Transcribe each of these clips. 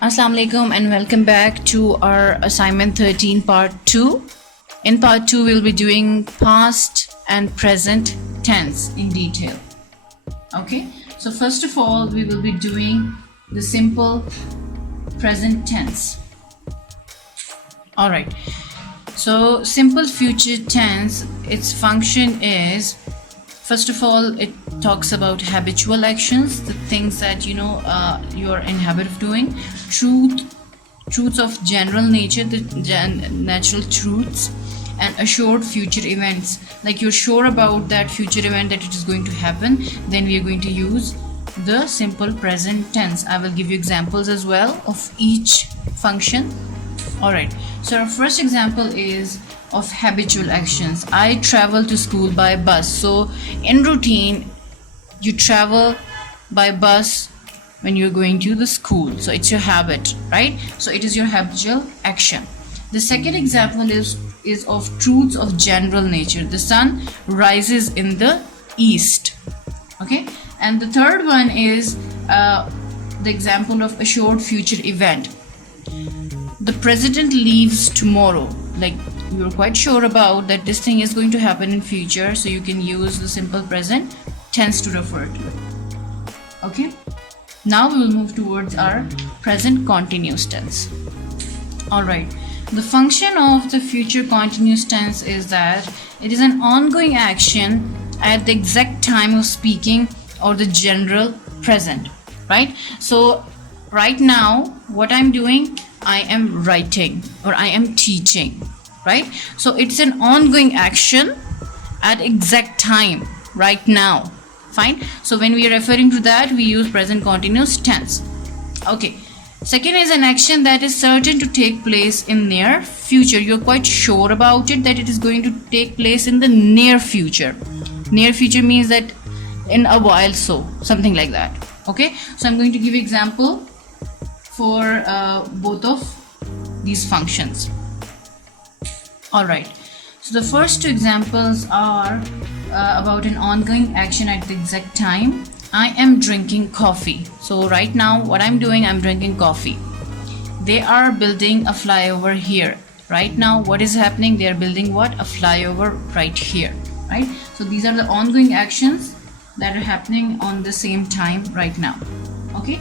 Assalamu alaikum and welcome back to our assignment 13 part 2. In part 2 we'll be doing past and present tense in detail. Okay, so first of all we will be doing the simple present tense. Alright, so simple future tense, its function is, first of all, it talks about habitual actions, the things that you are in habit of doing. Truths of general nature, the natural truths, and assured future events. Like you're sure about that future event that it is going to happen, then we are going to use the simple present tense. I will give you examples as well of each function. Alright, so our first example is of habitual actions. I travel to school by bus. So in routine you travel by bus when you're going to the school, so it's your habit, right? So it is your habitual action. The second example is of truths of general nature. The sun rises in the east. Okay, and the third one is the example of assured future event. The president leaves tomorrow. Like you're quite sure about that this thing is going to happen in future, so you can use the simple present tense to refer to it. Okay, now we will move towards our present continuous tense. Alright, the function of the future continuous tense is that it is an ongoing action at the exact time of speaking or the general present, right? So right now what I'm doing, I am writing or I am teaching, right? So it's an ongoing action at exact time right now. Fine, so when we are referring to that, we use present continuous tense. Okay, second is an action that is certain to take place in near future. You're quite sure about it that it is going to take place in the near future. Near future means that in a while, so something like that. Okay, so I'm going to give you example for both of these functions. Alright, so the first two examples are about an ongoing action at the exact time. I am drinking coffee. So right now what I'm doing, I'm drinking coffee. They are building a flyover here. Right now what is happening? They are building what? A flyover right here, right? So these are the ongoing actions that are happening on the same time right now. Okay,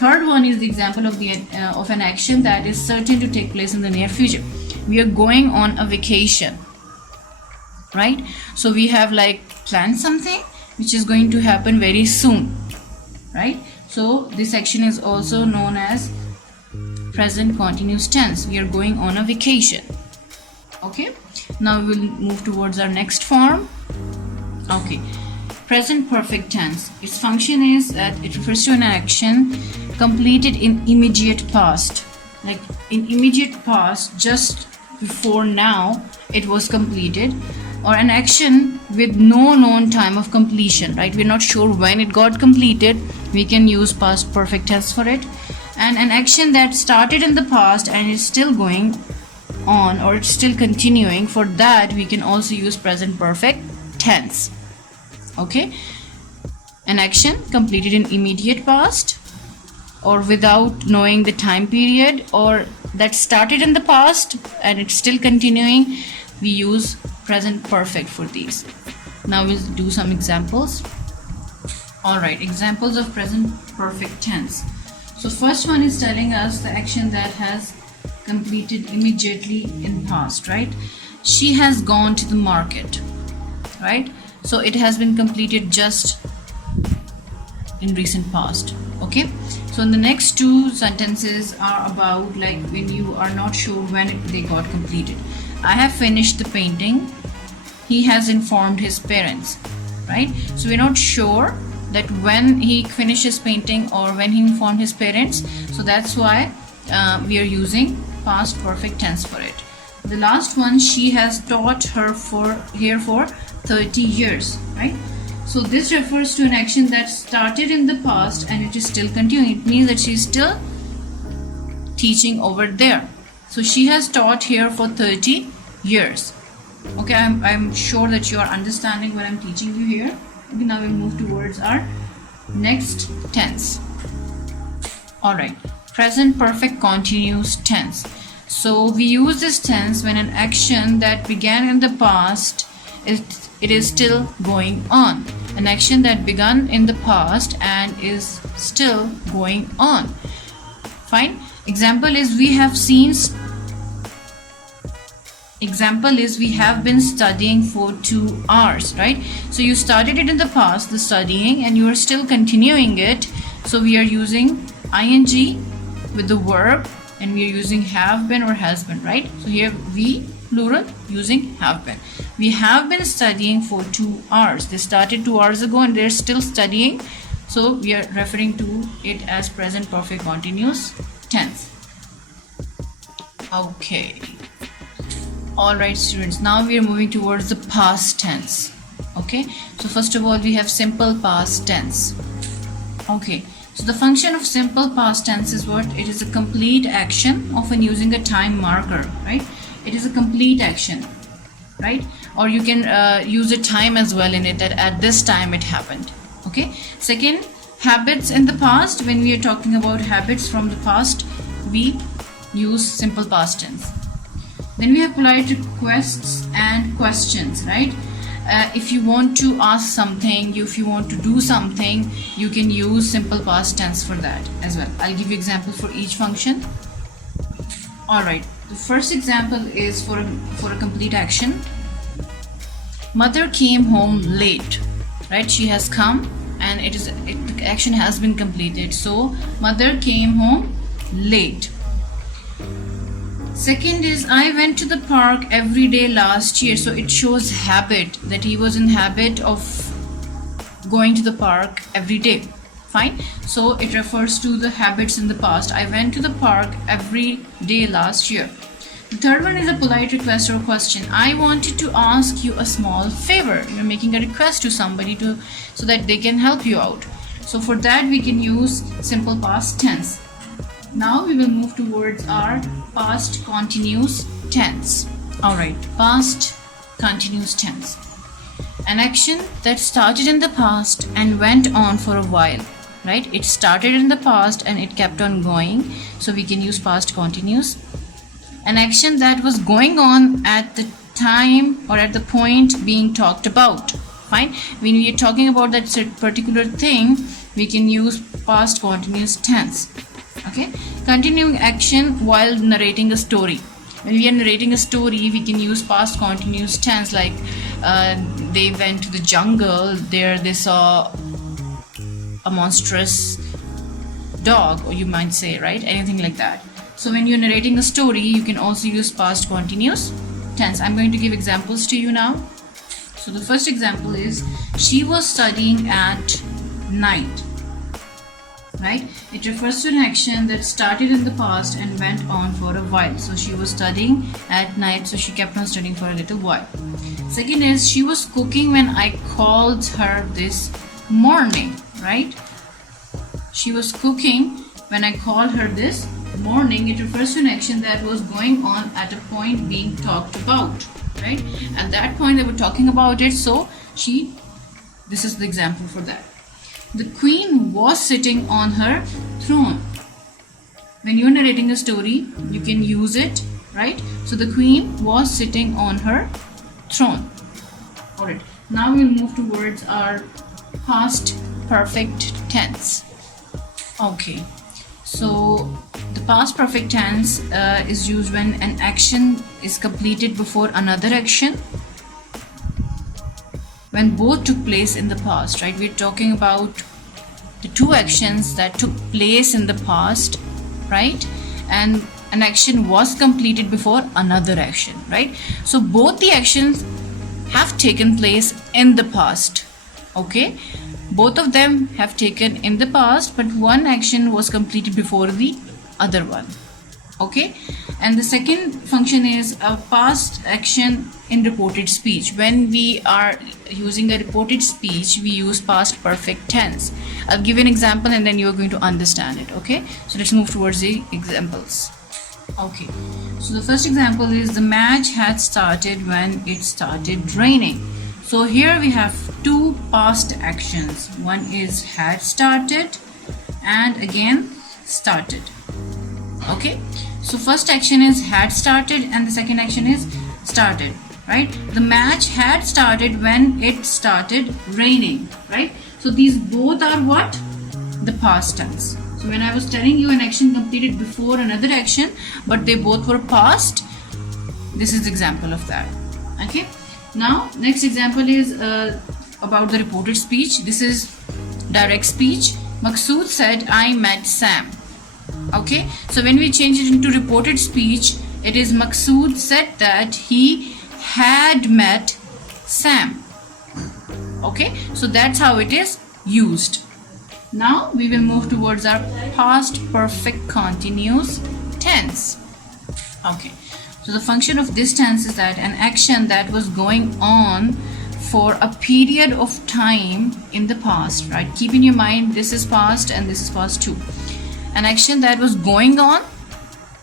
third one is the example of an action that is certain to take place in the near future. We are going on a vacation, right? So we have like planned something which is going to happen very soon, right? So this action is also known as present continuous tense. We are going on a vacation. Okay, now we will move towards our next form. Okay, present perfect tense. Its function is that it refers to an action completed in immediate past. Like in immediate past, just before now it was completed, or an action with no known time of completion, right? We're not sure when it got completed, we can use past perfect tense for it. And an action that started in the past and is still going on or it's still continuing, for that we can also use present perfect tense. Okay, an action completed in immediate past or without knowing the time period, or that started in the past and it's still continuing, we use present perfect for these. Now we'll do some examples. Alright, examples of present perfect tense. So first one is telling us the action that has completed immediately in past, right? She has gone to the market, right? So it has been completed just in recent past. Okay, so in the next two sentences are about like when you are not sure when they got completed. I have finished the painting. He has informed his parents, right? So we're not sure that when he finished his painting or when he informed his parents, so that's why we are using past perfect tense for it. The last one, she has taught her for 30 years, right? So this refers to an action that started in the past and it is still continuing. It means that she is still teaching over there. So she has taught here for 30 years. Okay, I'm sure that you are understanding what I'm teaching you here. Okay, now we'll move towards our next tense. Alright, present perfect continuous tense. So we use this tense when an action that began in the past it is still going on. An action that began in the past and is still going on. Fine. Example is we have been studying for 2 hours, right? So you started it in the past, the studying, and you are still continuing it. So we are using ing with the verb, and we are using have been or has been, right? So here we plural using have been. We have been studying for 2 hours. They started 2 hours ago and they're still studying. So we are referring to it as present perfect continuous tense. Okay. Alright students, now we are moving towards the past tense. Okay, so first of all we have simple past tense. Okay, so the function of simple past tense is what? It is a complete action, often using a time marker, right? It is a complete action, right? Or you can use a time as well in it, that at this time it happened. Okay, second, habits in the past. When we are talking about habits from the past, we use simple past tense. Then we have polite requests and questions, right? If you want to ask something, if you want to do something, you can use simple past tense for that as well. I'll give you example for each function. Alright, the first example is for a complete action. Mother came home late, right? She has come and the action has been completed. So mother came home late. Second is I went to the park every day last year. So it shows habit, that he was in habit of going to the park every day. Fine. So it refers to the habits in the past. I went to the park every day last year. The third one is a polite request or question. I wanted to ask you a small favor. You're making a request to somebody so that they can help you out. So for that we can use simple past tense. Now we will move towards our past continuous tense. Alright, past continuous tense. An action that started in the past and went on for a while, right? It started in the past and it kept on going. So we can use past continuous. An action that was going on at the time or at the point being talked about. Fine. When we are talking about that particular thing, we can use past continuous tense. Okay, continuing action while narrating a story. When we are narrating a story, we can use past continuous tense, like they went to the jungle, there they saw a monstrous dog, or you might say, right? Anything like that. So when you're narrating a story, you can also use past continuous tense. I'm going to give examples to you now. So the first example is she was studying at night. Right? It refers to an action that started in the past and went on for a while. So she was studying at night, so she kept on studying for a little while. Second is she was cooking when I called her this morning, right? She was cooking when I called her this morning. It refers to an action that was going on at a point being talked about, right? At that point they were talking about it, so this is the example for that. The queen was sitting on her throne. When you're narrating a story, you can use it, right? So the queen was sitting on her throne. Alright, now we'll move towards our past perfect tense. Okay, so the past perfect tense is used when an action is completed before another action, when both took place in the past, right? We're talking about the two actions that took place in the past, right? And an action was completed before another action, right? So both the actions have taken place in the past. Okay, both of them have taken in the past, but one action was completed before the other one. Okay, and the second function is a past action in reported speech. When we are using a reported speech, we use past perfect tense. I'll give you an example and then you're going to understand it. Okay, so let's move towards the examples. Okay, so the first example is the match had started when it started raining. So here we have two past actions. One is had started and again started. Okay, so first action is had started and the second action is started, right? The match had started when it started raining, right? So these both are what? The past tense. So when I was telling you an action completed before another action, but they both were past, this is the example of that. Okay, now next example is about the reported speech. This is direct speech. Maqsood said, I met Sam. Okay, so when we change it into reported speech, it is Maqsood said that he had met Sam. Okay, so that's how it is used. Now we will move towards our past perfect continuous tense. Okay, so the function of this tense is that an action that was going on for a period of time in the past, right? Keep in your mind, this is past and this is past too. An action that was going on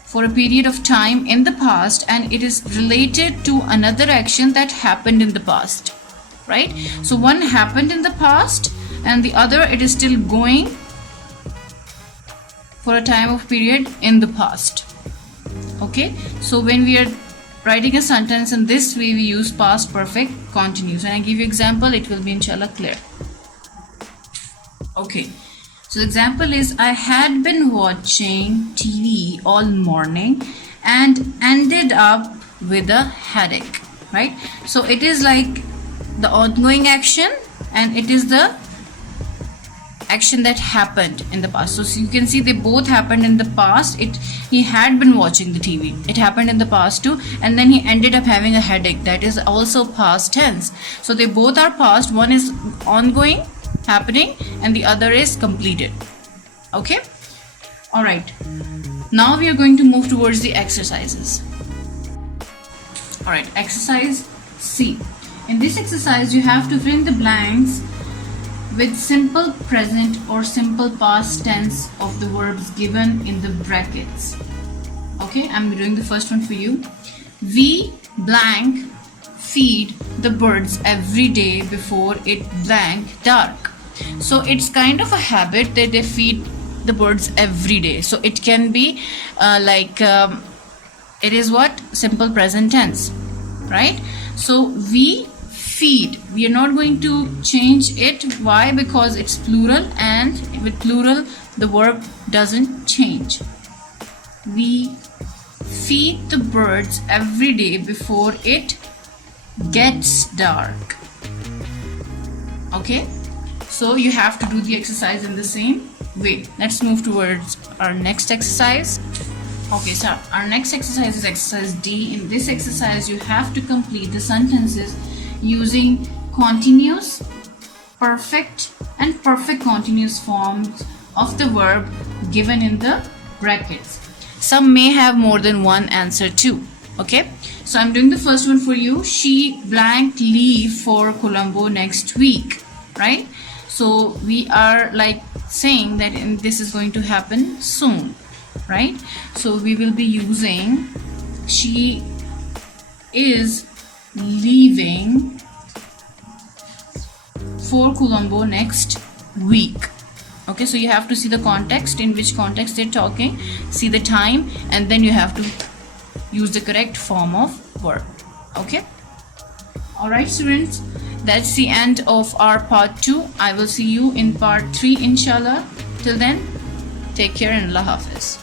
for a period of time in the past and it is related to another action that happened in the past, right? So one happened in the past and the other it is still going for a time of period in the past. Okay, so when we are writing a sentence in this way, we use past perfect continuous, and I give you example, it will be inshallah clear. Okay, so the example is, I had been watching TV all morning and ended up with a headache, right? So it is like the ongoing action and it is the action that happened in the past. So you can see they both happened in the past. He had been watching the TV, it happened in the past too, and then he ended up having a headache, that is also past tense. So they both are past, one is ongoing happening and the other is completed. Okay, all right, now we are going to move towards the exercises. All right, exercise C. In this exercise you have to fill in the blanks with simple present or simple past tense of the verbs given in the brackets. Okay, I'm doing the first one for you. We blank feed the birds every day before it blank dark. So it's kind of a habit that they feed the birds every day. So it can be it is what? Simple present tense, right? So we feed, we are not going to change it. Why? Because it's plural and with plural the verb doesn't change. We feed the birds every day before it gets dark. Okay, so you have to do the exercise in the same way. Let's move towards our next exercise. Okay, so our next exercise is exercise D. In this exercise you have to complete the sentences using continuous, perfect and perfect continuous forms of the verb given in the brackets. Some may have more than one answer too. Okay, so I'm doing the first one for you. She blank leave for Colombo next week, right? So we are like saying that this is going to happen soon, right? So we will be using she is leaving for Colombo next week. Okay, so you have to see the context, in which context they're talking, see the time, and then you have to use the correct form of verb. Okay, all right students, that's the end of our part 2. I will see you in part 3 inshallah. Till then, take care and Allah Hafiz.